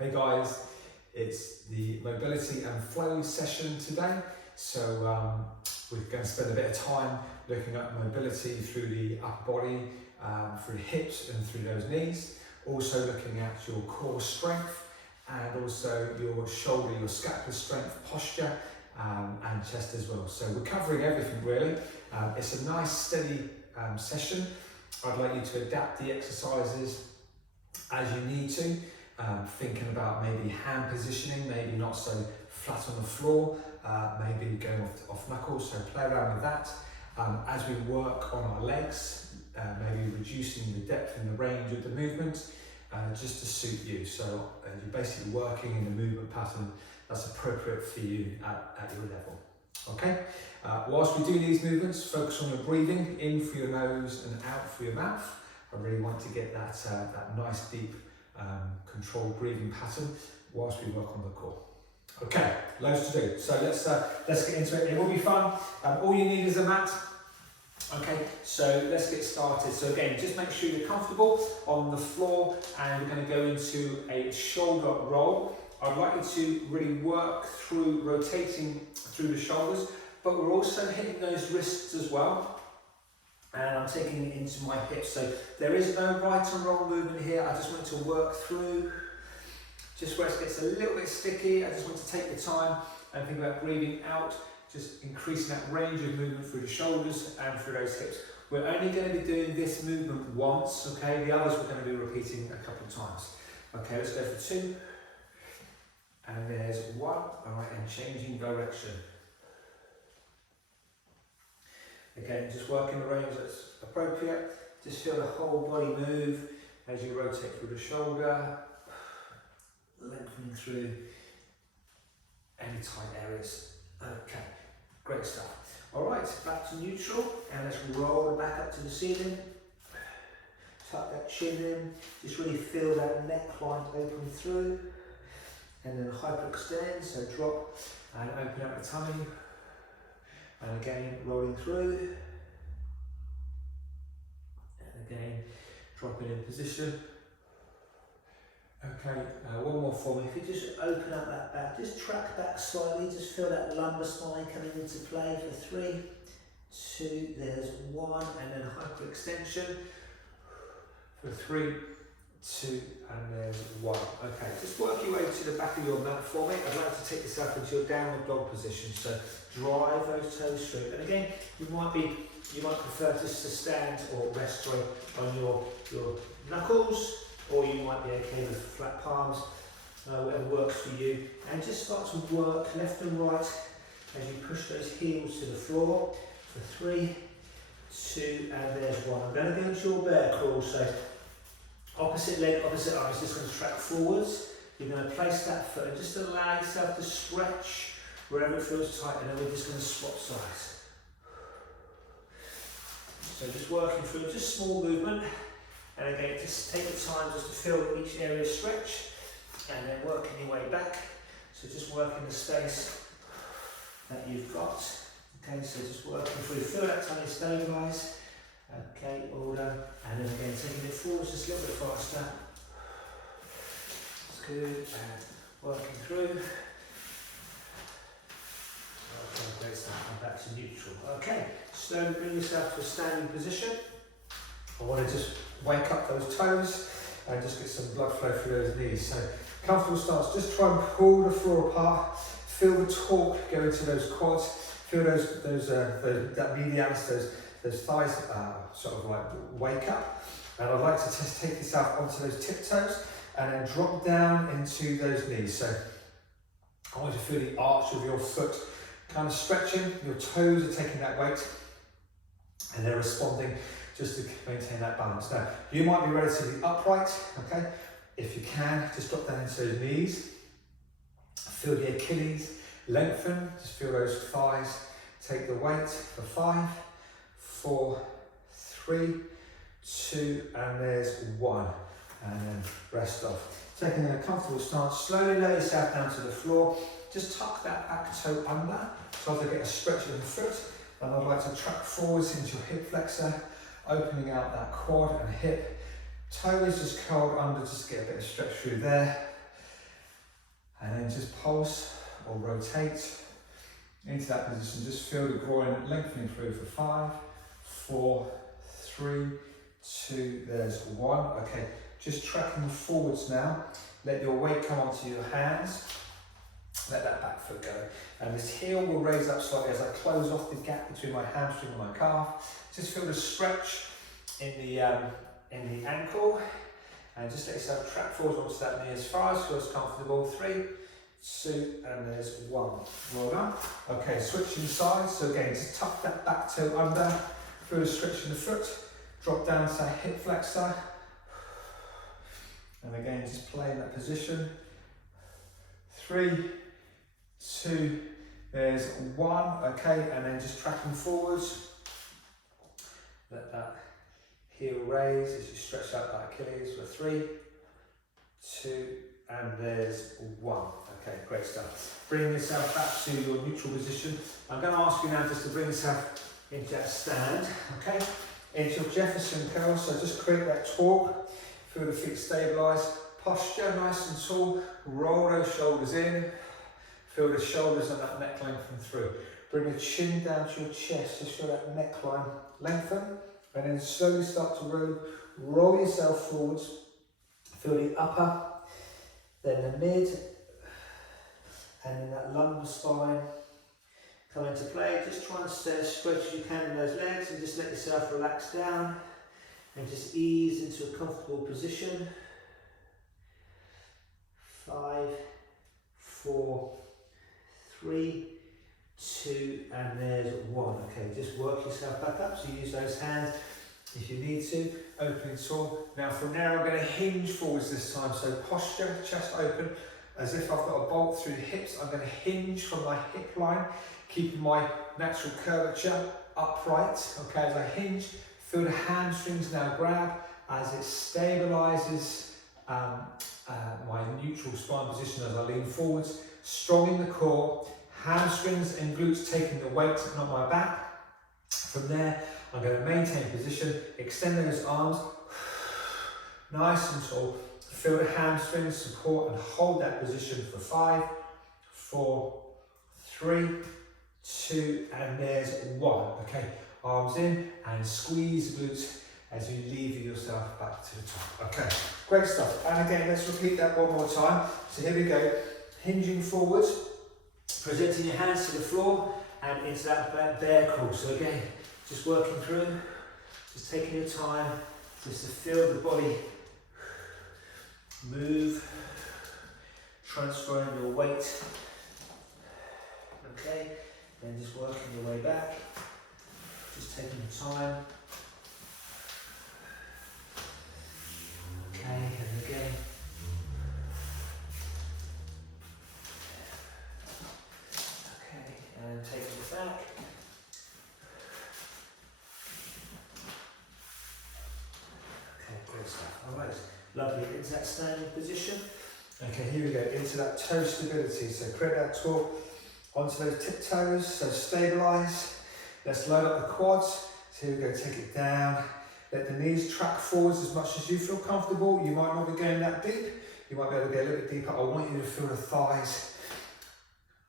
Hey guys, it's the mobility and flow session today. So we're going to spend a bit of time looking at mobility through the upper body, through the hips and through those knees. Also looking at your core strength and also your shoulder, your scapular strength, posture and chest as well. So we're covering everything really. It's a nice steady session. I'd like you to adapt the exercises as you need to. Thinking about maybe hand positioning, maybe not so flat on the floor, maybe going off knuckles, so play around with that. As we work on our legs, maybe reducing the depth and the range of the movement, just to suit you. So you're basically working in a movement pattern that's appropriate for you at your level. Okay, whilst we do these movements, focus on your breathing, in through your nose and out through your mouth. I really want to get that nice deep controlled breathing pattern whilst we work on the core. Okay, loads to do. So let's get into it. It will be fun. All you need is a mat. Okay, so let's get started. So again, just make sure you're comfortable on the floor, and we're going to go into a shoulder roll. I'd like you to really work through rotating through the shoulders, but we're also hitting those wrists as well. And I'm taking it into my hips. So there is no right and wrong movement here. I just want to work through, just where it gets a little bit sticky. I just want to take the time and think about breathing out, just increasing that range of movement through the shoulders and through those hips. We're only going to be doing this movement once, okay? The others we're going to be repeating a couple of times. Okay, let's go for 2. And there's 1. All right, and changing direction. Again, just work in the range that's appropriate. Just feel the whole body move as you rotate through the shoulder, lengthening through any tight areas. Okay, great stuff. All right, back to neutral, and let's roll it back up to the ceiling. Tuck that chin in, just really feel that neckline open through, and then hyperextend, so drop and open up the tummy. And again, rolling through. And again, dropping in position. Okay, one more for me. If you just open up that back, just track back slightly, just feel that lumbar spine coming into play for 3, 2, there's 1, and then hyperextension for 3, 2, and there's 1. Okay, just work your way to the back of your mat for me. I'd like to take this up into your downward dog position. So drive those toes through. And again, you might prefer just to stand or rest on your knuckles, or you might be okay with flat palms, whatever works for you. And just start to work left and right as you push those heels to the floor for 3, 2, and there's 1. I'm going to go into your bear crawl. So opposite leg, opposite arm is just going to track forwards. You're going to place that foot and just allow yourself to stretch wherever it feels tight, and then we're just going to swap sides. So just working through just small movement, and again just take the time just to feel each area stretch, and then working your way back. So just working the space that you've got. Okay, so just working through, feel that tummy stabilise. Okay, all done. And then again, taking it forwards just a little bit faster. That's good. And working through. Okay, great stuff. And back to neutral. Okay, slowly bring yourself to a standing position. I want to just wake up those toes and just get some blood flow through those knees. So comfortable stance. Just try and pull the floor apart. Feel the torque go into those quads. Feel that medialis, those thighs sort of like wake up. And I'd like to just take this out onto those tiptoes and then drop down into those knees. So I want you to feel the arch of your foot kind of stretching. Your toes are taking that weight and they're responding just to maintain that balance. Now, you might be relatively upright, okay? If you can, just drop down into those knees. Feel the Achilles lengthen, just feel those thighs take the weight for 5, 4, 3, 2, and there's 1. And then rest off. Taking a comfortable stance, slowly lower yourself down to the floor. Just tuck that back toe under, so as I get a stretch of the foot. And I'd like to track forwards into your hip flexor, opening out that quad and hip. Toe is just curled under, just get a bit of stretch through there. And then just pulse or rotate into that position. Just feel the groin lengthening through for 5, 4, 3, 2, there's 1. Okay, just tracking forwards now. Let your weight come onto your hands. Let that back foot go. And this heel will raise up slightly as I close off the gap between my hamstring and my calf. Just feel the stretch in the ankle. And just let yourself track forwards onto that knee as far as feels comfortable. 3, 2, and there's 1. Well done. Okay, switching sides. So again, just tuck that back toe under. Feel the stretch in the foot. Drop down to that hip flexor. And again, just play in that position. 3, 2, there's 1. Okay, and then just tracking forwards. Let that heel raise as you stretch out that Achilles for 3, 2, and there's 1. Okay, great stuff. Bring yourself back to your neutral position. I'm going to ask you now just to bring yourself into that stand, okay? Into your Jefferson curl, so just create that torque. Feel the feet stabilise. Posture nice and tall. Roll those shoulders in. Feel the shoulders and that neck lengthen through. Bring the chin down to your chest. Just feel that neckline lengthen. And then slowly start to roll yourself forwards. Feel the upper, then the mid, and then that lumbar spine come into play. Just try and stay as stretched as you can in those legs and just let yourself relax down and just ease into a comfortable position. 5, 4, 3, 2, and there's 1. Okay, just work yourself back up. So use those hands if you need to. Opening tall. Now from there I'm going to hinge forwards this time. So posture, chest open, as if I've got a bolt through the hips. I'm going to hinge from my hip line, keeping my natural curvature upright. Okay, as I hinge, feel the hamstrings now grab as it stabilises my neutral spine position as I lean forwards. Strong in the core, hamstrings and glutes taking the weight, not my back. From there, I'm going to maintain position, extend those arms, nice and tall. Feel the hamstrings support and hold that position for 5, 4, 3, 2, and there's 1. Okay, arms in and squeeze the glutes as you lever yourself back to the top. Okay, great stuff. And again, let's repeat that one more time. So here we go, hinging forwards, presenting your hands to the floor and into that bear crawl. So again, just working through, just taking your time, just to feel the body move, transferring your weight. Okay, then just working your way back, just taking your time. Okay, and again. Okay, and taking it back. Great stuff. Alright, lovely. Into that standing position. Okay, here we go. Into that toe stability. So create that torque onto those tiptoes. So stabilise. Let's load up the quads. So here we go. Take it down. Let the knees track forwards as much as you feel comfortable. You might not be going that deep. You might be able to go a little bit deeper. I want you to feel the thighs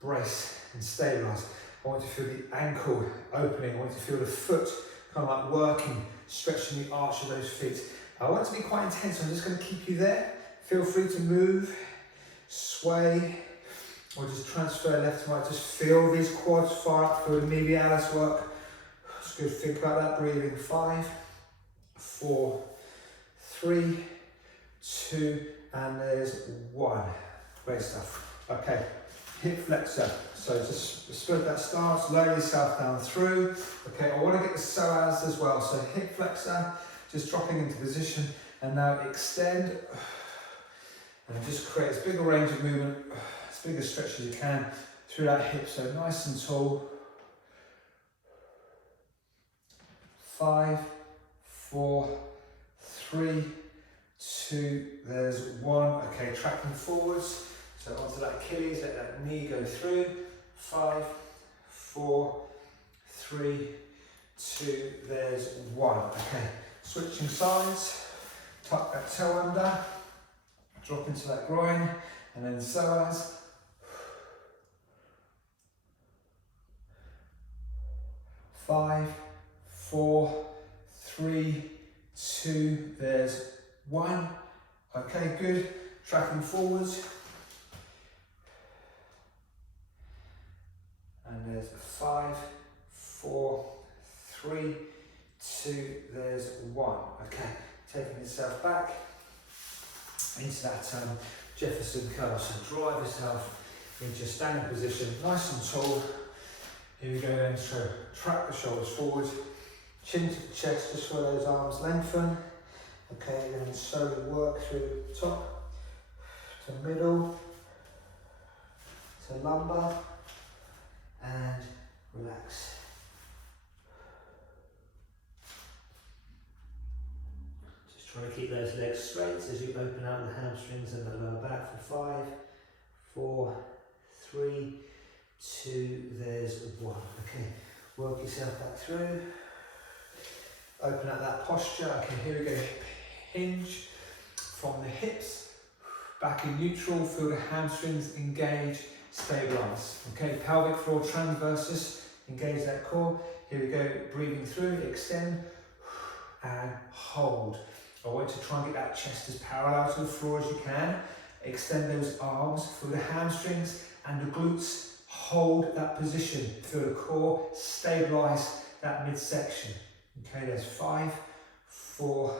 brace and stabilise. I want you to feel the ankle opening. I want you to feel the foot kind of like working, stretching the arch of those feet. I want it to be quite intense, so I'm just going to keep you there. Feel free to move, sway, or just transfer left to right. Just feel these quads far up, feel the medialis work. It's good, think about that breathing. 5, 4, 3, 2, and there's 1. Great stuff. Okay, hip flexor. So just spread that stance, lower yourself down through. Okay, I want to get the psoas as well. So hip flexor, just dropping into position, and now extend, and just create as big a range of movement, as big a stretch as you can through that hip. So nice and tall. 5, 4, 3, 2, there's 1. Okay, tracking forwards. So onto that Achilles, let that knee go through. 5, 4, 3, 2, there's 1. Okay, switching sides, tuck that toe under, drop into that groin, and then psoas, 5, 4, 3, 2, there's 1. Okay, good. Tracking forwards. And there's 5, 4, 3, 2, there's 1. Okay, taking yourself back into that Jefferson curl. So drive yourself into a standing position, nice and tall. Here we go then, so track the shoulders forward, chin to the chest, just where those arms lengthen. Okay, then slowly work through the top, to middle, to lumbar, and relax. Just trying to keep those legs straight as you open out the hamstrings and the lower back for 5, 4, 3, 2, there's 1. Okay, work yourself back through. Open up that posture. Okay, here we go. Hinge from the hips, back in neutral, feel the hamstrings engage, stabilize. Okay, pelvic floor transversus, engage that core. Here we go, breathing through, extend and hold. I want you to try and get that chest as parallel to the floor as you can. Extend those arms, feel the hamstrings and the glutes, hold that position. Feel the core, stabilize that midsection. Okay, there's 5, 4,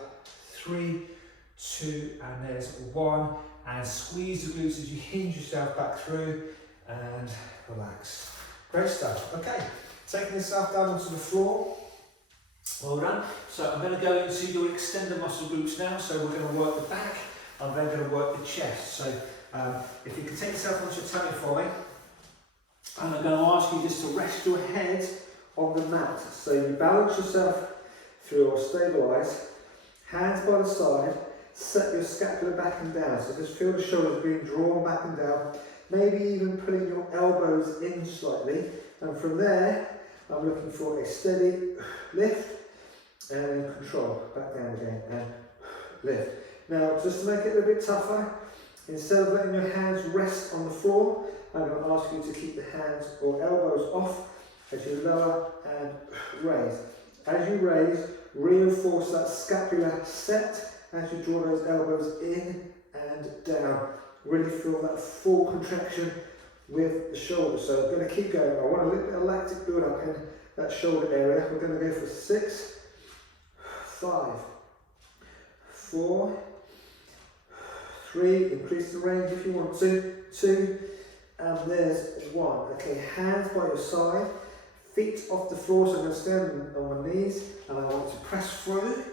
3, 2, and there's 1. And squeeze the glutes as you hinge yourself back through and relax. Great stuff. Okay, taking yourself down onto the floor. Well done. So I'm going to go into your extended muscle groups now. So we're going to work the back. I'm then going to work the chest. So if you can take yourself onto your tummy for me. And I'm going to ask you just to rest your head on the mat. So you balance yourself through or stabilise. Hands by the side. Set your scapula back and down. So just feel the shoulders being drawn back and down. Maybe even pulling your elbows in slightly. And from there, I'm looking for a steady lift and control. Back down again and lift. Now, just to make it a little bit tougher, instead of letting your hands rest on the floor, I'm going to ask you to keep the hands or elbows off as you lower and raise. As you raise, reinforce that scapular set as you draw those elbows in and down. Really feel that full contraction with the shoulder. So I'm going to keep going. I want a little bit of lactic build up in that shoulder area. We're going to go for 6, 5, 4, 3, increase the range if you want to, 2, and there's 1. Okay, hands by your side, feet off the floor, so I'm going to stand on my knees, and I want to press through.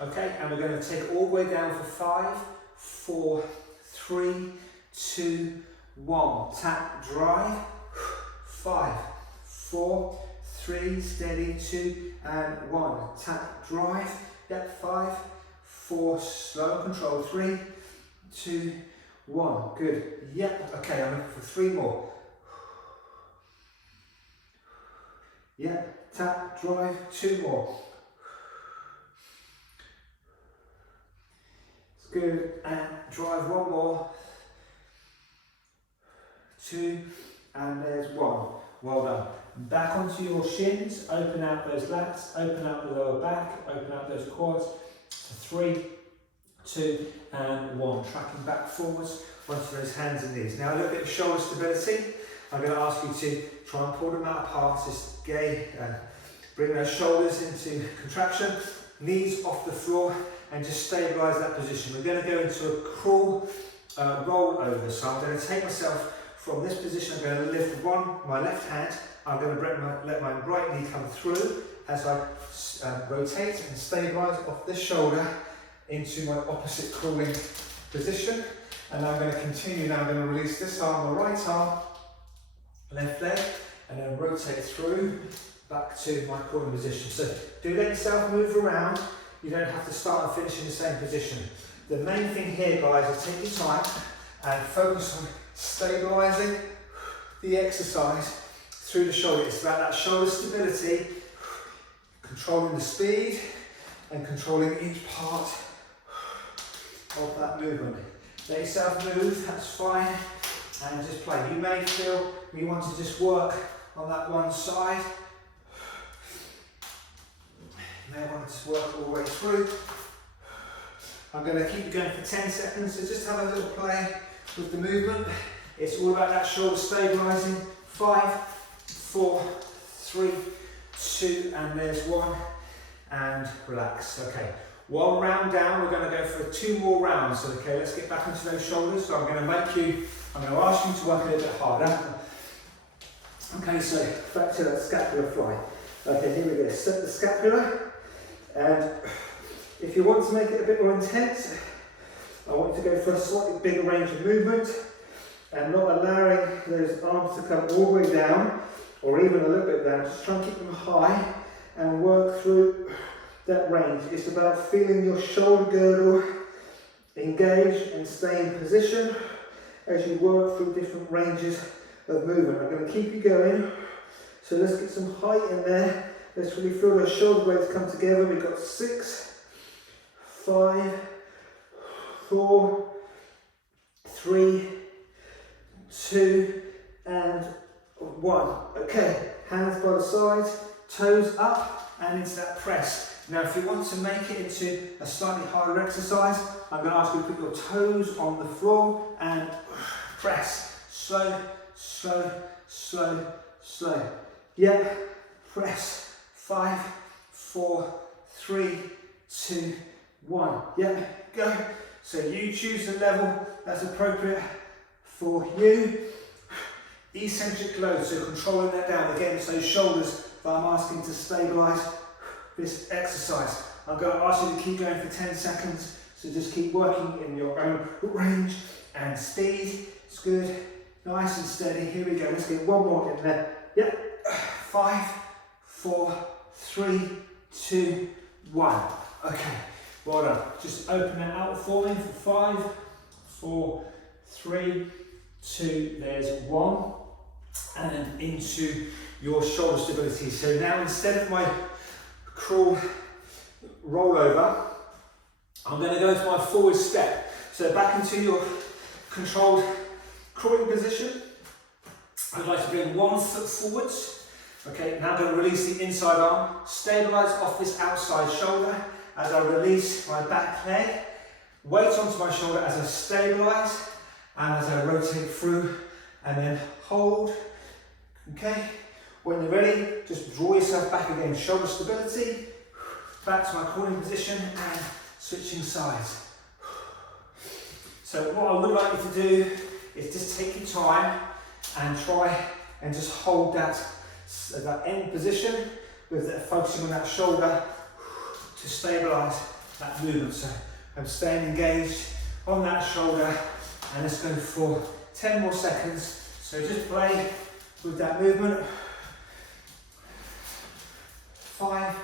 Okay, and we're going to take all the way down for 5, 4, 3, 2, 1. Tap, drive, 5, 4, 3, steady, 2, and 1. Tap, drive, yep, 5, 4, slow and control, 3, 2, 1. Good. Yep. Okay, I'm looking for 3 more. Yep. Tap, drive, 2 more. It's good. And drive 1 more. 2, and there's 1. Well done. Back onto your shins. Open out those lats. Open out the lower back. Open out those quads. 3, 2, and 1. Tracking back forwards onto those hands and knees. Now a little bit of shoulder stability. I'm going to ask you to try and pull them out apart. Just bring those shoulders into contraction, knees off the floor, and just stabilise that position. We're going to go into a crawl roll over. So I'm going to take myself from this position. I'm going to lift my left hand. I'm going to let my right knee come through as I rotate and stabilise off this shoulder into my opposite crawling position. And I'm going to continue now. I'm going to release this arm, the right arm, left leg, and then rotate through back to my crawling position. So do let yourself move around. You don't have to start and finish in the same position. The main thing here, guys, is take your time and focus on stabilising the exercise through the shoulder. It's about that shoulder stability, controlling the speed and controlling each part of that movement. Let yourself move, that's fine, and just play. You may feel you want to just work on that one side, You may want to just work all the way through. I'm going to keep you going for 10 seconds, so just have a little play with the movement. It's all about that shoulder stabilising. 5, 4, 3, 2, and there's 1, and relax. Okay, 1 round down, we're going to go for 2 more rounds. So, okay, let's get back into those shoulders. So I'm going to ask you to work a little bit harder. Okay, so back to that scapular fly. Okay, here we go. Set the scapula, and if you want to make it a bit more intense, I want you to go for a slightly bigger range of movement and not allowing those arms to come all the way down or even a little bit down. Just try and keep them high and work through that range. It's about feeling your shoulder girdle engage and stay in position as you work through different ranges of movement. I'm going to keep you going. So let's get some height in there. Let's really feel those shoulder blades come together. We've got 6, 5, 4, 3, 2, and 1. Okay, hands by the sides, toes up, and into that press. Now, if you want to make it into a slightly harder exercise, I'm going to ask you to put your toes on the floor and press. Slow, slow, slow, slow. Yeah, press. 5, 4, 3, 2, 1. Yeah, go. So you choose the level that's appropriate for you. Eccentric load, so controlling that down against those shoulders that I'm asking to stabilise this exercise. I'm going to ask you to keep going for 10 seconds, so just keep working in your own range and speed. It's good, nice and steady. Here we go, let's get 1 more in there. Yep, 5, 4, 3, 2, 1. Okay, well done. Just open it out for me for 5, 4, 3, 2, there's 1, and into your shoulder stability. So now instead of my crawl rollover, I'm going to go into my forward step. So back into your controlled crawling position. I'd like to bring 1 foot forwards. Okay, now I'm going to release the inside arm, stabilise off this outside shoulder as I release my back leg. Weight onto my shoulder as I stabilise and as I rotate through, and then hold. Okay, when you're ready, just draw yourself back again. Shoulder stability, back to my crawling position and switching sides. So what I would like you to do is just take your time and try and just hold that end position with focusing on that shoulder to stabilise that movement. So I'm staying engaged on that shoulder, and let's go for 10 more seconds. So just play with that movement. 5,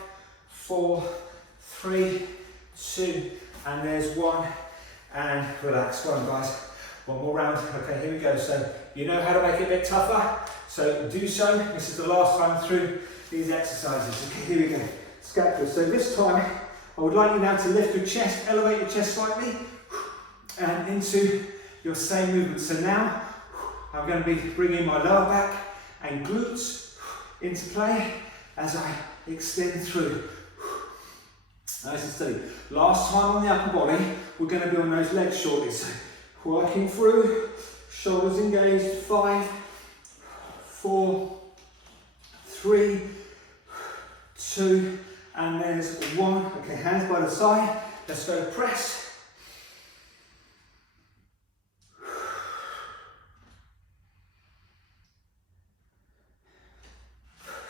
4, 3, 2, and there's 1, and relax. Go on, guys. 1 more round. Okay, here we go. So you know how to make it a bit tougher, so do so. This is the last time through these exercises. Okay, here we go. Scapula. So this time, I would like you now to lift your chest, elevate your chest slightly, and into your same movement. So now, I'm going to be bringing my lower back and glutes into play as I extend through. Nice and steady. Last time on the upper body, we're going to be on those legs shortly. So working through, shoulders engaged. 5, 4, 3, 2, and there's 1. Okay, hands by the side. Let's go press.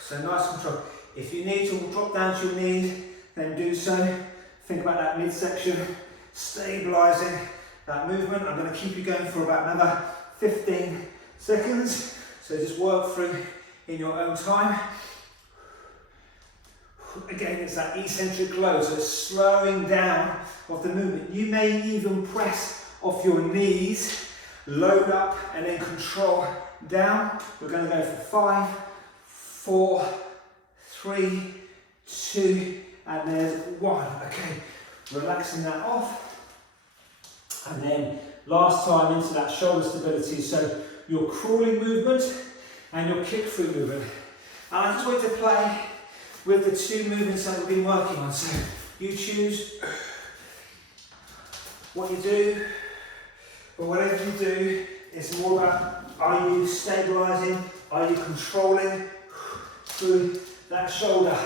So nice control. If you need to drop down to your knees, then do so. Think about that midsection, stabilising that movement. I'm going to keep you going for about another 15 seconds. So just work through in your own time. Again, it's that eccentric load, so it's slowing down of the movement. You may even press off your knees, load up, and then control down. We're going to go for 5, 4, 3, 2, and there's 1. Okay, relaxing that off. And then last time into that shoulder stability. So your crawling movement and your kick through movement. And I just want you to play with the two movements that we've been working on. So you choose what you do, but whatever you do, it's more about, are you stabilising, are you controlling through that shoulder?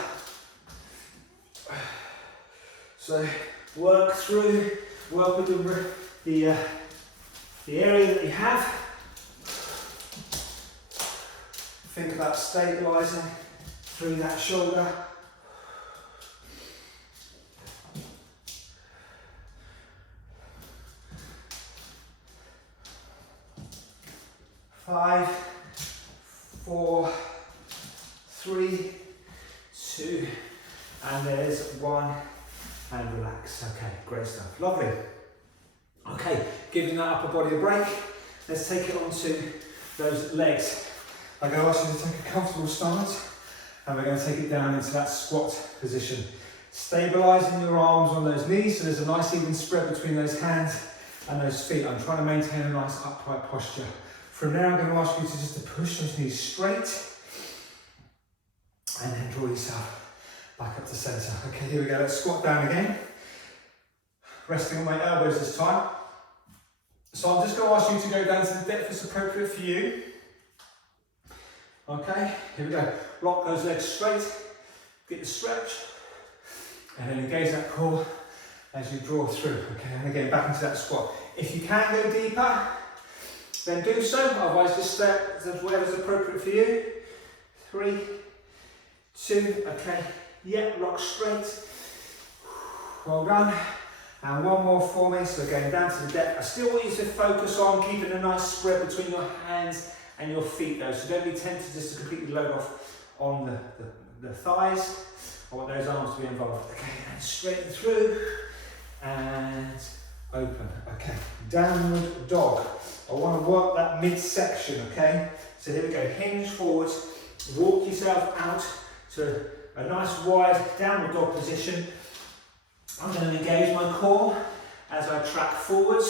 So work with the area that you have. Think about stabilising through that shoulder. Five, 4, 3, 2, and there's 1, and relax. Okay, great stuff. Lovely. Okay, giving that upper body a break. Let's take it onto those legs. I'm going to ask you to take a comfortable stance, and we're going to take it down into that squat position. Stabilising your arms on those knees, so there's a nice even spread between those hands and those feet. I'm trying to maintain a nice upright posture. From there, I'm going to ask you to just to push those knees straight, and then draw yourself back up to centre. Okay, here we go. Let's squat down again. Resting on my elbows this time. So I'm just going to ask you to go down to the depth that's appropriate for you. Okay, here we go. Lock those legs straight, get the stretch, and then engage that core as you draw through. Okay, and again, back into that squat. If you can go deeper, then do so. Otherwise, just stay at whatever's appropriate for you. 3, 2, okay. Yeah, rock straight. Well done. And one more for me, so going down to the depth. I still want you to focus on keeping a nice spread between your hands and your feet though, so don't be tempted just to completely load off on the thighs. I want those arms to be involved. Okay, and straighten through, and open. Okay, downward dog. I want to work that midsection, okay? So here we go, hinge forwards, walk yourself out to a nice wide downward dog position. I'm going to engage my core as I track forwards.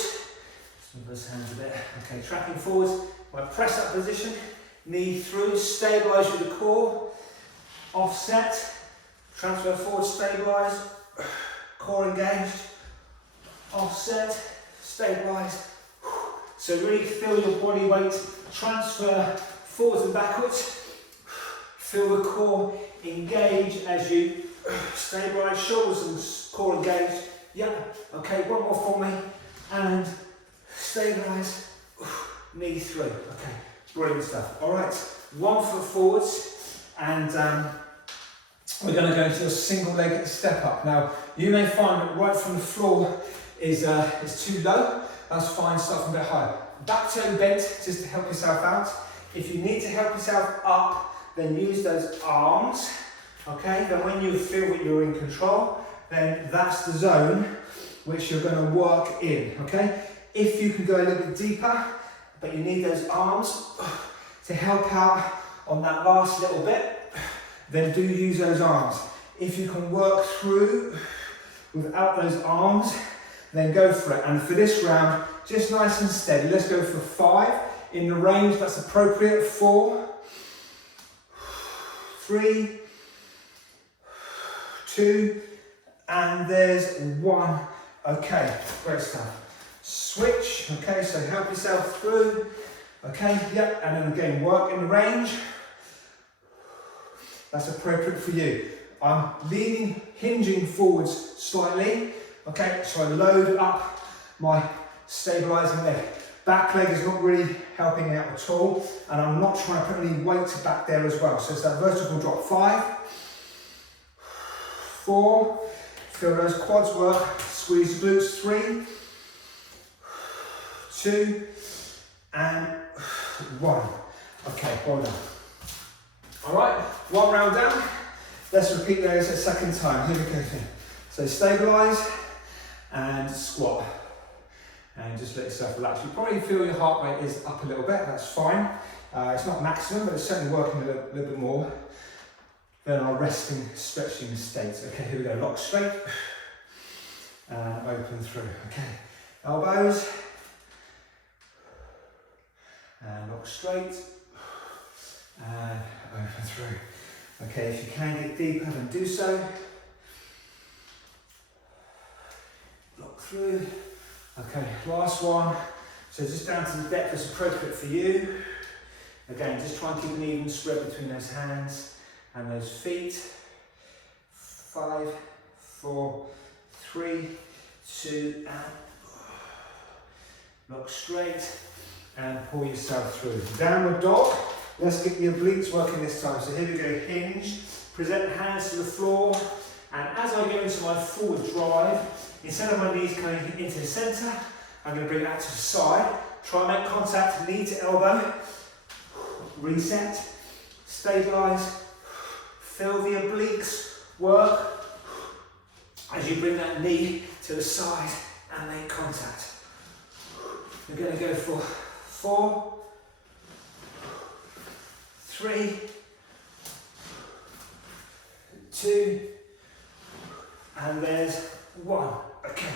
Just move those hands a bit. Okay, tracking forwards. I press up position, knee through, stabilise with the core, offset, transfer forward, stabilise, core engaged, offset, stabilise. So really feel your body weight transfer forwards and backwards. Feel the core engage as you stabilise, shoulders and core engaged. Yep, okay, one more for me, and stabilise. Knee through. Okay, brilliant stuff. All right, 1 foot forwards, and we're going to go into a single leg step up. Now, you may find that right from the floor is too low. That's fine. Start from a bit higher. Back toe bent just to help yourself out. If you need to help yourself up, then use those arms. Okay. Then when you feel that you're in control, then that's the zone which you're going to work in. Okay. If you can go a little bit deeper, but you need those arms to help out on that last little bit, then do use those arms. If you can work through without those arms, then go for it. And for this round, just nice and steady. Let's go for 5 in the range that's appropriate. 4, 3, 2, and there's 1. Okay, great stuff. Switch, okay, so help yourself through, okay, yep, and then again, work in range, that's appropriate for you. I'm leaning, hinging forwards slightly, okay, so I load up my stabilising leg. Back leg is not really helping out at all, and I'm not trying to put any weight back there as well, so it's that vertical drop. 5, 4, feel those quads work, squeeze the glutes. 3, 2, and 1. Okay, well done. All right, 1 round down. Let's repeat those a second time. Here we go. So stabilise and squat. And just let yourself relax. You probably feel your heart rate is up a little bit. That's fine. It's not maximum, but it's certainly working a little bit more than our resting, stretching states. Okay, here we go. Lock straight and open through. Okay, elbows. And lock straight and open through. Okay, if you can get deeper, then do so. Lock through. Okay, last one. So just down to the depth that's appropriate for you. Again, just try and keep an even spread between those hands and those feet. 5, 4, 3, 2, and look straight and pull yourself through. Downward dog. Let's get your obliques working this time. So here we go, hinge. Present hands to the floor. And as I go into my forward drive, instead of my knees coming into the centre, I'm going to bring it out to the side. Try and make contact, knee to elbow. Reset, stabilise, feel the obliques work as you bring that knee to the side and make contact. We're going to go for 4, 3, 2, and there's 1. Okay,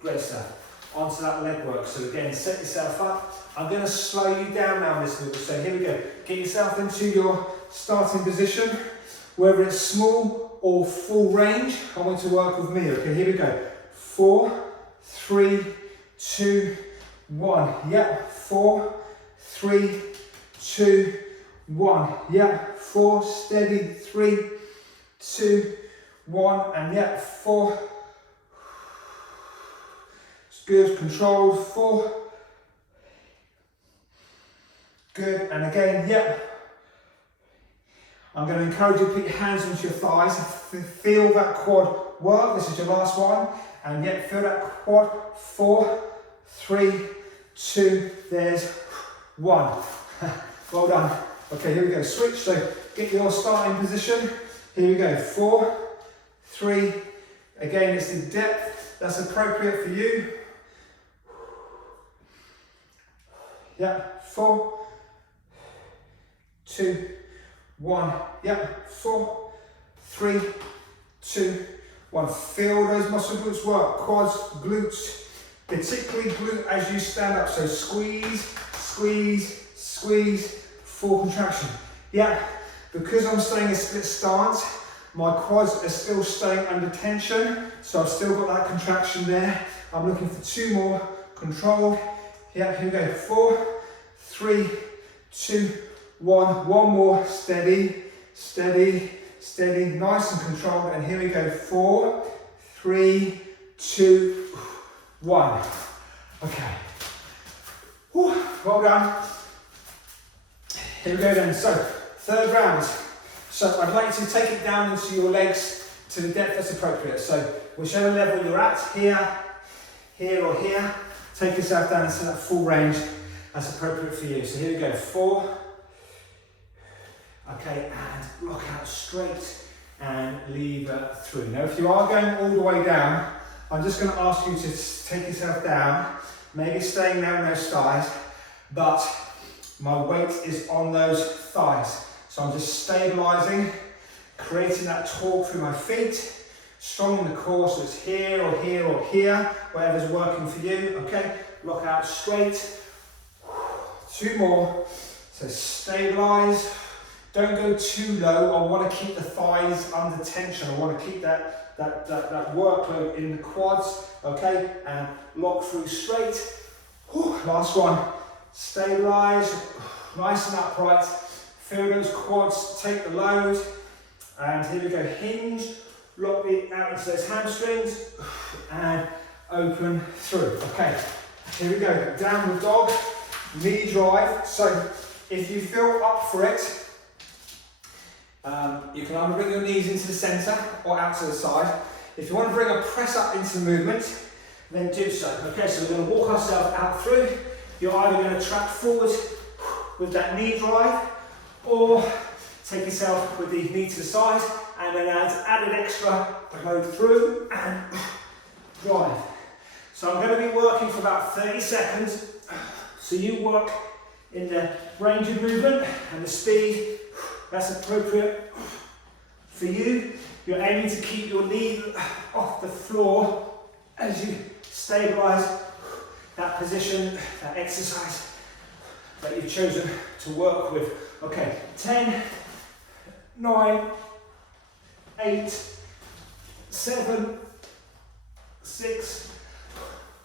great stuff. Onto that leg work. So again, set yourself up. I'm going to slow you down now in this movement. So here we go. Get yourself into your starting position. Whether it's small or full range, I want you to work with me. Okay, here we go. 4, 3, 2, 1. Yep. 4, 3, 2, 1. Yep. 4. Steady. 3, 2, 1. And yep. 4. Good, controlled, 4. Good, and again, yep. I'm going to encourage you to put your hands onto your thighs. Feel that quad work. This is your last one. And yep, feel that quad. 4, 3, 2, there's 1. Well done. Okay, here we go. Switch. So get your starting position. Here we go. 4, 3. Again, it's the depth that's appropriate for you. Yep, 4, 2, 1. Yep, 4, 3, 2, 1. Feel those muscle groups work. Quads, glutes, particularly glute as you stand up. So squeeze, squeeze, squeeze, full contraction. Yeah, because I'm staying in split stance, my quads are still staying under tension. So I've still got that contraction there. I'm looking for 2 more, controlled. Yeah, here we go. 4, 3, 2, 1. One more. Steady, steady, steady. Nice and controlled. And here we go. 4, 3, 2, 1. Okay. Whew, well done. Here we go then. So, third round. So I'd like to take it down into your legs to the depth that's appropriate. So whichever level you're at, here, here or here, take yourself down into that full range that's appropriate for you. So here we go, 4. Okay, and rock out straight and lever through. Now if you are going all the way down, I'm just going to ask you to take yourself down, maybe staying there in those thighs, but my weight is on those thighs. So I'm just stabilising, creating that torque through my feet, strong in the core, so it's here or here or here, whatever's working for you, okay? Rock out straight. 2 more. So stabilise. Don't go too low. I want to keep the thighs under tension. I want to keep that workload in the quads, okay? And lock through straight. Last one. Stabilise. Nice and upright. Feel those quads take the load. And here we go. Hinge. Lock it out into those hamstrings. And open through. Okay. Here we go. Downward dog. Knee drive. So if you feel up for it, you can either bring your knees into the centre or out to the side. If you want to bring a press up into the movement, then do so. Okay, so we're going to walk ourselves out through. You're either going to track forward with that knee drive, or take yourself with the knee to the side, and then add an extra load through and drive. So I'm going to be working for about 30 seconds. So you work in the range of movement and the speed that's appropriate for you. You're aiming to keep your knee off the floor as you stabilise that position, that exercise that you've chosen to work with. Okay, 10, 9, 8, 7, 6,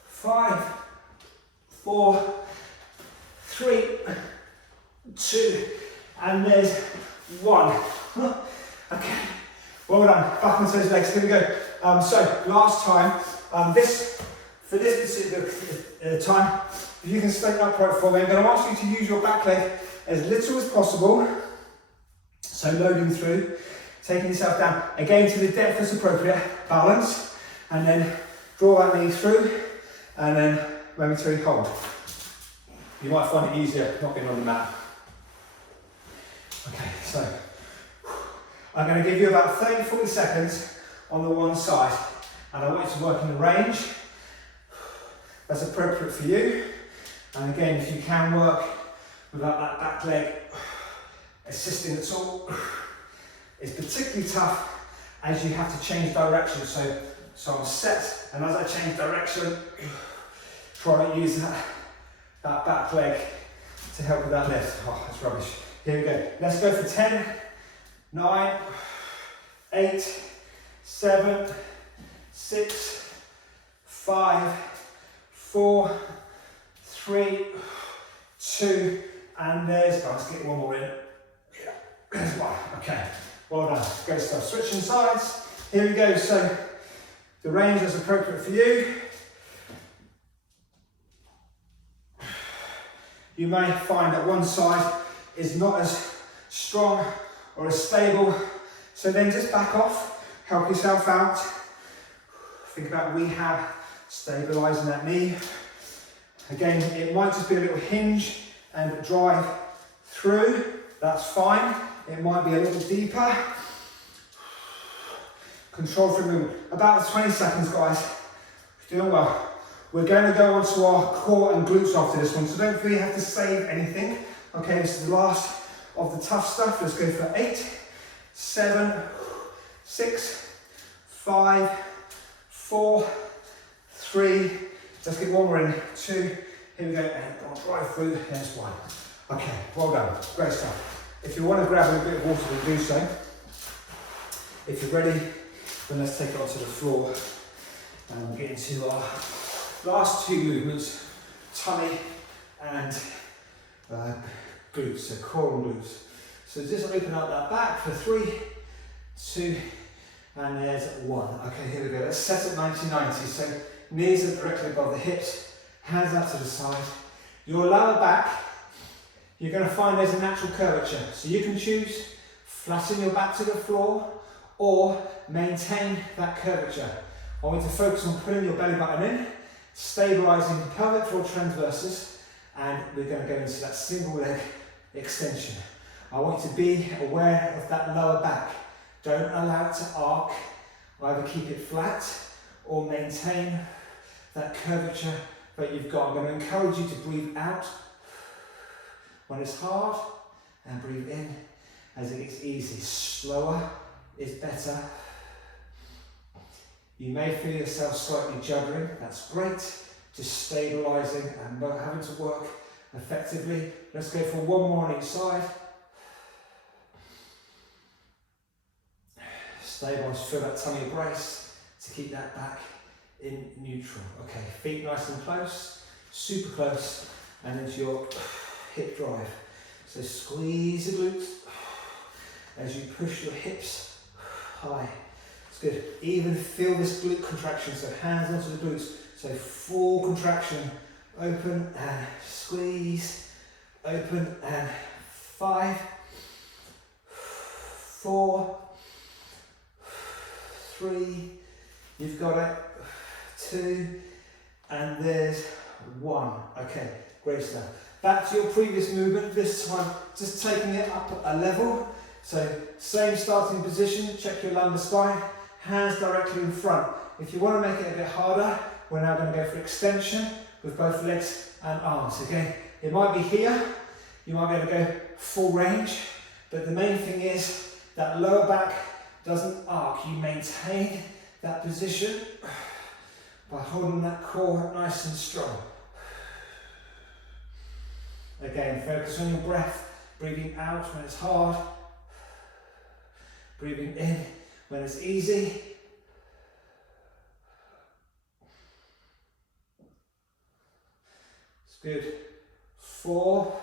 5, 4, 3, 2, and there's 1. Okay, well done. Back onto those legs. Here we go. So last time, for this particular time, if you can stay upright for me, I'm going to ask you to use your back leg as little as possible. So loading through, taking yourself down again to the depth that's appropriate, balance, and then draw that knee through, and then momentary hold. You might find it easier not being on the mat. Okay, so I'm going to give you about 30-40 seconds on the one side, and I want you to work in the range that's appropriate for you. And again, if you can work without that back leg assisting at all, it's particularly tough as you have to change direction. So I'm set, and as I change direction, try and use that back leg to help with that lift. Oh, that's rubbish. Here we go. Let's go for 10, 9, 8, 7, 6, 5, 4, 3, 2, and let's get one more in. There's one. Okay, well done. Great stuff. Switching sides. Here we go. So the range is appropriate for you. You may find that one side is not as strong or as stable, so then just back off, help yourself out. Think about rehab, stabilising that knee. Again, it might just be a little hinge and drive through, that's fine. It might be a little deeper. Control through movement. About 20 seconds, guys. Doing well. We're going to go on to our core and glutes after this one, so don't feel you have to save anything. Okay, this is the last of the tough stuff. Let's go for 8, 7, 6, 5, 4, 3. Let's get one more in. 2. Here we go. And go on, drive through. There's 1. Okay, well done. Great stuff. If you want to grab a bit of water, we'll do so. If you're ready, then let's take it onto the floor and we'll get into our last 2 movements, tummy and glutes, so core and glutes. So just open up that back for 3, 2, and there's 1. Okay, here we go. Let's set at 90-90. So knees are directly above the hips, hands out to the side. Your lower back, you're going to find there's a natural curvature. So you can choose flatten your back to the floor or maintain that curvature. I want you to focus on pulling your belly button in, stabilising pelvic floor transverses, and we're going to go into that single leg extension. I want you to be aware of that lower back. Don't allow it to arc. Either keep it flat or maintain that curvature that you've got. I'm going to encourage you to breathe out when it's hard and breathe in as it gets easy. Slower is better. You may feel yourself slightly juggling, that's great. Just stabilising and not having to work effectively. Let's go for 1 more on each side. Stabilise, feel that tummy brace to keep that back in neutral. Okay, feet nice and close, super close, and into your hip drive. So squeeze the glutes as you push your hips high. It's good. Even feel this glute contraction, so hands onto the glutes. So full contraction, open and squeeze, open and 5, 4, 3, you've got it, 2, and there's 1. Okay, great stuff. Back to your previous movement, this time just taking it up a level. So same starting position, check your lumbar spine, hands directly in front. If you want to make it a bit harder, we're now going to go for extension with both legs and arms. Again, it might be here, you might be able to go full range, but the main thing is that lower back doesn't arc. You maintain that position by holding that core nice and strong. Again, focus on your breath, breathing out when it's hard, Breathing in when it's easy. It's good. 4.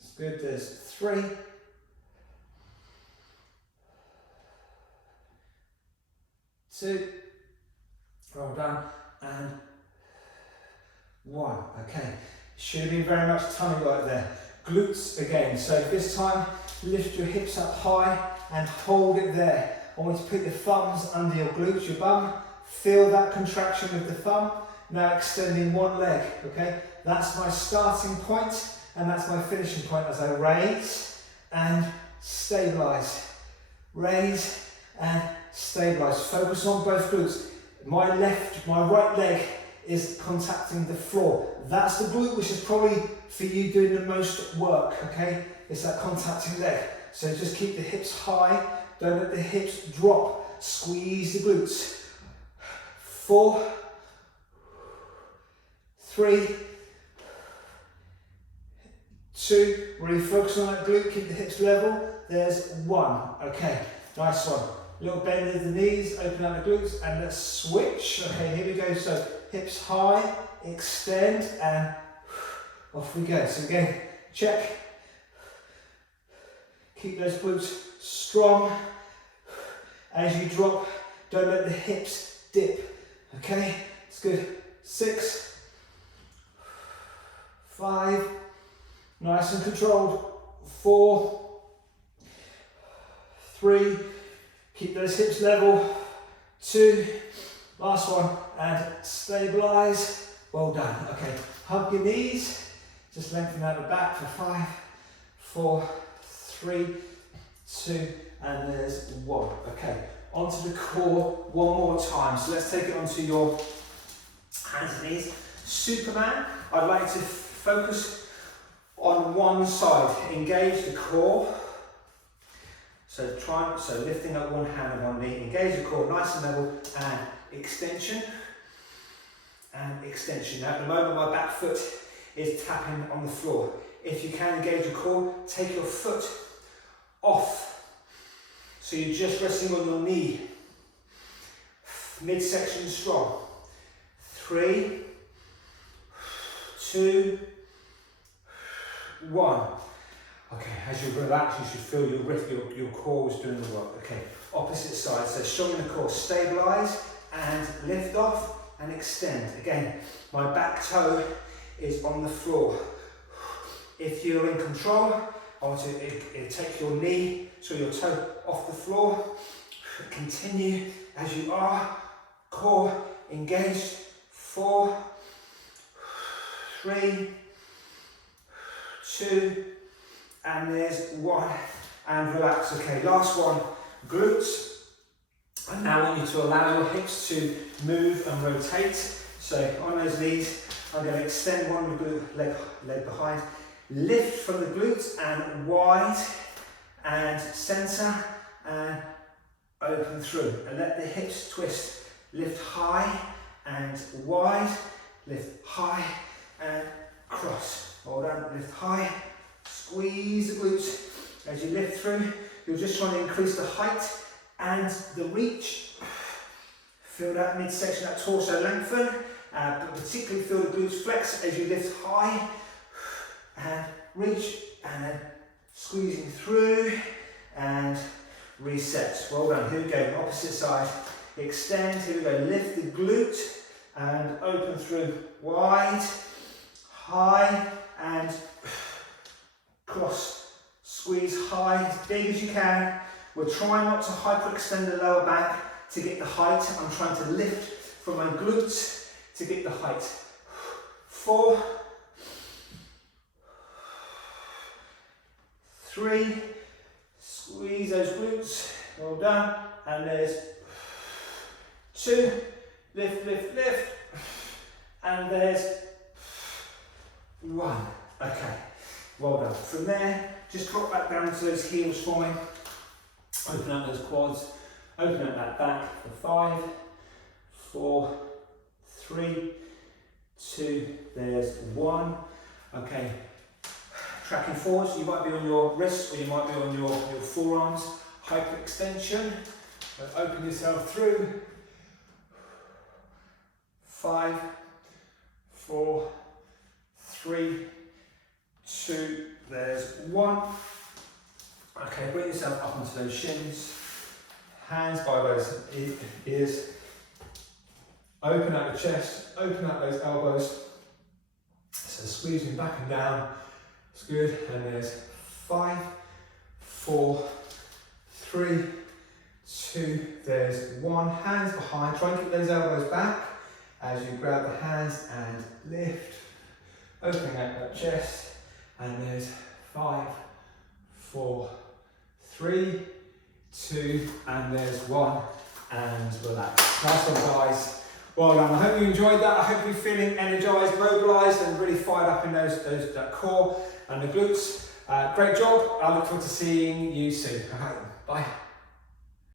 It's good. There's 3. 2. Well done. And 1. Okay. Should have been very much tummy work there. Glutes again. So this time, lift your hips up high and hold it there. I want you to put your thumbs under your glutes, your bum. Feel that contraction with the thumb. Now extending one leg, okay? That's my starting point and that's my finishing point as I raise and stabilize. Raise and stabilize. Focus on both glutes. My right leg is contacting the floor. That's the glute which is probably for you doing the most work, okay? It's that contacting leg. So just keep the hips high, don't let the hips drop. Squeeze the glutes. 4, 3, 2, really focus on that glute, keep the hips level. There's 1, okay, nice one. Little bend of the knees, open up the glutes, and let's switch. Okay, here we go. So hips high, extend, and off we go. So again, check. Keep those glutes strong. As you drop, don't let the hips dip. Okay, it's good. 6, 5, nice and controlled. 4, 3, keep those hips level. 2, last one, and stabilize. Well done. Okay, hug your knees, just lengthen out the back for 5, 4, 3, 2, and there's 1. Okay, onto the core one more time. So let's take it onto your hands and knees. Superman, I'd like to focus on one side. Engage the core. So lifting up one hand and one knee. Engage the core, nice and level, and extension. And extension. Now at the moment my back foot is tapping on the floor. If you can engage your core, take your foot off. So you're just resting on your knee. Midsection strong. 3, 2, 1. Okay, as you relax, you should feel your core is doing the work. Okay, opposite side. So strong in the core, stabilize and lift off and extend. Again, my back toe is on the floor. If you're in control, I want to take your knee, so your toe off the floor. Continue as you are. Core engaged. 4, 3, 2, and there's 1. And relax. Okay, last one. Glutes. I now want you to allow your hips to move and rotate. So on those knees, I'm going to extend one leg behind. Lift from the glutes and wide and centre and open through. And let the hips twist. Lift high and wide. Lift high and cross. Hold on. Lift high. Squeeze the glutes. As you lift through, you're just trying to increase the height and the reach. Feel that midsection, that torso lengthen. But particularly feel the glutes flex as you lift high and reach, and then squeezing through and reset. Well done. Here we go. Opposite side. Extend. Here we go. Lift the glute and open through. Wide, high, and cross. Squeeze high, as big as you can. We're trying not to hyperextend the lower back to get the height. I'm trying to lift from my glutes to get the height. 4, 3, squeeze those glutes. Well done. And there's 2, lift, lift, lift. And there's 1. Okay, well done. From there, just drop back down to those heels for me. Open up those quads. Open up that back for 5, 4, 3, 2, there's 1. Okay, tracking forwards. You might be on your wrists or you might be on your forearms. Hyperextension. Open yourself through. 5, 4, 3, 2, there's 1. Okay, bring yourself up onto those shins. Hands by those ears. Open out the chest, open out those elbows. So squeezing back and down. It's good. And there's 5, 4, 3, 2, there's 1. Hands behind. Try and keep those elbows back as you grab the hands and lift. Opening out that chest. And there's 5, 4, 3, 2, and there's 1. And relax. Nice one, guys. Well done. I hope you enjoyed that. I hope you're feeling energized, mobilized, and really fired up in that core and the glutes. Great job. I look forward to seeing you soon. All right, bye.